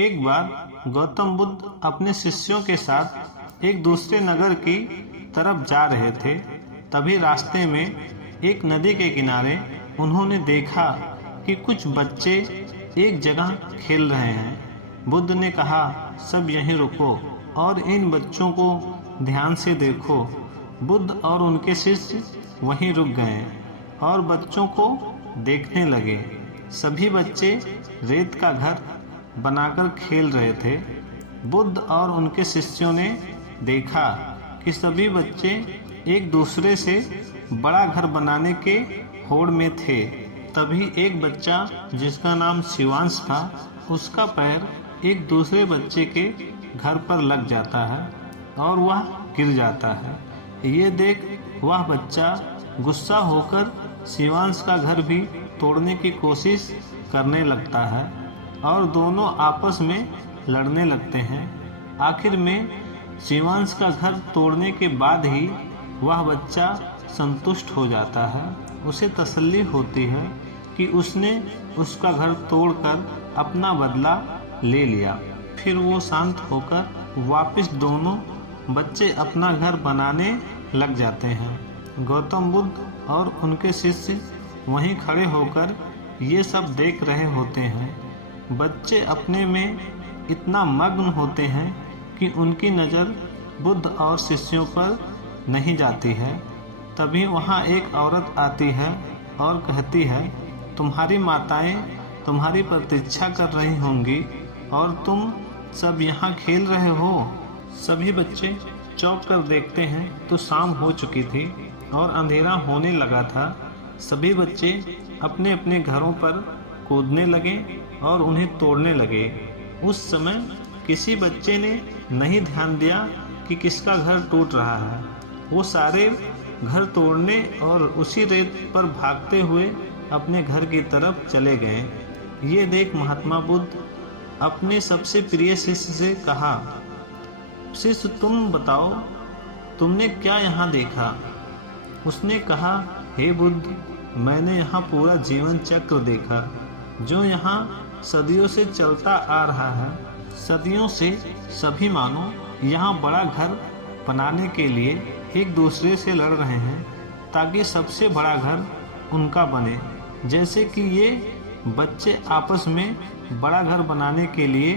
एक बार गौतम बुद्ध अपने शिष्यों के साथ एक दूसरे नगर की तरफ जा रहे थे। तभी रास्ते में एक नदी के किनारे उन्होंने देखा कि कुछ बच्चे एक जगह खेल रहे हैं। बुद्ध ने कहा, सब यहीं रुको और इन बच्चों को ध्यान से देखो। बुद्ध और उनके शिष्य वहीं रुक गए और बच्चों को देखने लगे। सभी बच्चे रेत का घर बनाकर खेल रहे थे। बुद्ध और उनके शिष्यों ने देखा कि सभी बच्चे एक दूसरे से बड़ा घर बनाने के होड़ में थे। तभी एक बच्चा जिसका नाम शिवांश था, उसका पैर एक दूसरे बच्चे के घर पर लग जाता है और वह गिर जाता है। ये देख वह बच्चा गुस्सा होकर शिवांश का घर भी तोड़ने की कोशिश करने लगता है और दोनों आपस में लड़ने लगते हैं। आखिर में शिवांश का घर तोड़ने के बाद ही वह बच्चा संतुष्ट हो जाता है। उसे तसल्ली होती है कि उसने उसका घर तोड़कर अपना बदला ले लिया। फिर वो शांत होकर वापस दोनों बच्चे अपना घर बनाने लग जाते हैं। गौतम बुद्ध और उनके शिष्य वहीं खड़े होकर ये सब देख रहे होते हैं। बच्चे अपने में इतना मग्न होते हैं कि उनकी नज़र बुद्ध और शिष्यों पर नहीं जाती है। तभी वहाँ एक औरत आती है और कहती है, तुम्हारी माताएं तुम्हारी प्रतीक्षा कर रही होंगी और तुम सब यहाँ खेल रहे हो। सभी बच्चे चौंक कर देखते हैं तो शाम हो चुकी थी और अंधेरा होने लगा था। सभी बच्चे अपने अपने घरों पर कूदने लगे और उन्हें तोड़ने लगे। उस समय किसी बच्चे ने नहीं ध्यान दिया कि किसका घर टूट रहा है। वो सारे घर तोड़ने और उसी रेत पर भागते हुए अपने घर की तरफ चले गए। ये देख महात्मा बुद्ध अपने सबसे प्रिय शिष्य से कहा, शिष्य तुम बताओ, तुमने क्या यहाँ देखा? उसने कहा, हे बुद्ध, मैंने यहाँ पूरा जीवन चक्र देखा जो यहाँ सदियों से चलता आ रहा है। सदियों से सभी मानव यहाँ बड़ा घर बनाने के लिए एक दूसरे से लड़ रहे हैं ताकि सबसे बड़ा घर उनका बने। जैसे कि ये बच्चे आपस में बड़ा घर बनाने के लिए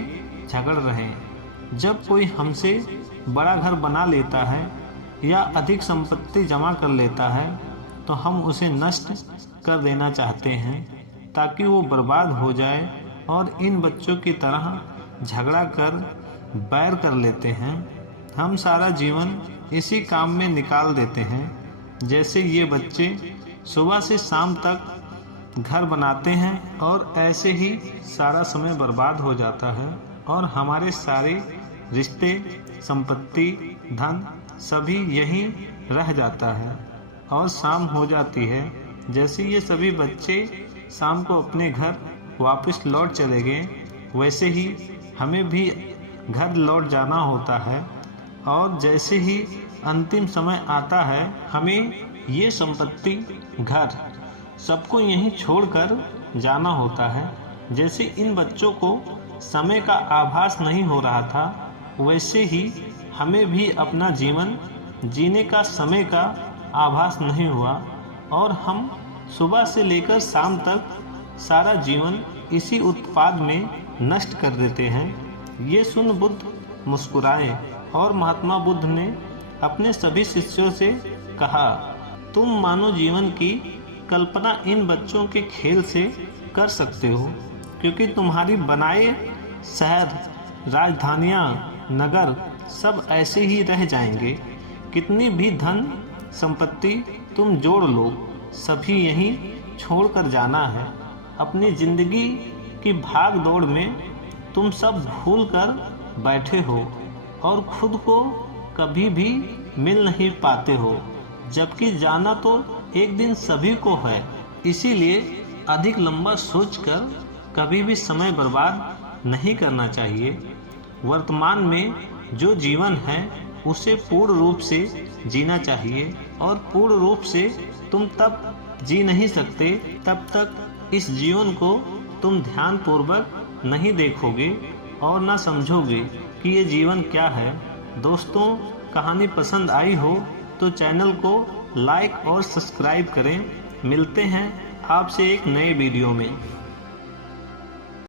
झगड़ रहे हैं। जब कोई हमसे बड़ा घर बना लेता है या अधिक संपत्ति जमा कर लेता है तो हम उसे नष्ट कर देना चाहते हैं ताकि वो बर्बाद हो जाए और इन बच्चों की तरह झगड़ा कर बैर कर लेते हैं। हम सारा जीवन इसी काम में निकाल देते हैं। जैसे ये बच्चे सुबह से शाम तक घर बनाते हैं और ऐसे ही सारा समय बर्बाद हो जाता है और हमारे सारे रिश्ते, संपत्ति, धन सभी यहीं रह जाता है और शाम हो जाती है। जैसे ये सभी बच्चे शाम को अपने घर वापस लौट चले गए, वैसे ही हमें भी घर लौट जाना होता है और जैसे ही अंतिम समय आता है हमें ये संपत्ति, घर सबको यहीं छोड़कर जाना होता है। जैसे इन बच्चों को समय का आभास नहीं हो रहा था, वैसे ही हमें भी अपना जीवन जीने का समय का आभास नहीं हुआ और हम सुबह से लेकर शाम तक सारा जीवन इसी उत्पाद में नष्ट कर देते हैं। ये सुन बुद्ध मुस्कुराए और महात्मा बुद्ध ने अपने सभी शिष्यों से कहा, तुम मानव जीवन की कल्पना इन बच्चों के खेल से कर सकते हो, क्योंकि तुम्हारी बनाए शहर, राजधानियाँ, नगर सब ऐसे ही रह जाएंगे। कितनी भी धन संपत्ति तुम जोड़ लो, सभी यहीं छोड़कर जाना है। अपनी जिंदगी की भाग दौड़ में तुम सब भूल कर बैठे हो और खुद को कभी भी मिल नहीं पाते हो, जबकि जाना तो एक दिन सभी को है। इसीलिए अधिक लंबा सोचकर कभी भी समय बर्बाद नहीं करना चाहिए। वर्तमान में जो जीवन है उसे पूर्ण रूप से जीना चाहिए और पूर्ण रूप से तुम तब जी नहीं सकते तब तक इस जीवन को तुम ध्यान पूर्वक नहीं देखोगे और ना समझोगे कि ये जीवन क्या है। दोस्तों, कहानी पसंद आई हो तो चैनल को लाइक और सब्सक्राइब करें। मिलते हैं आपसे एक नए वीडियो में।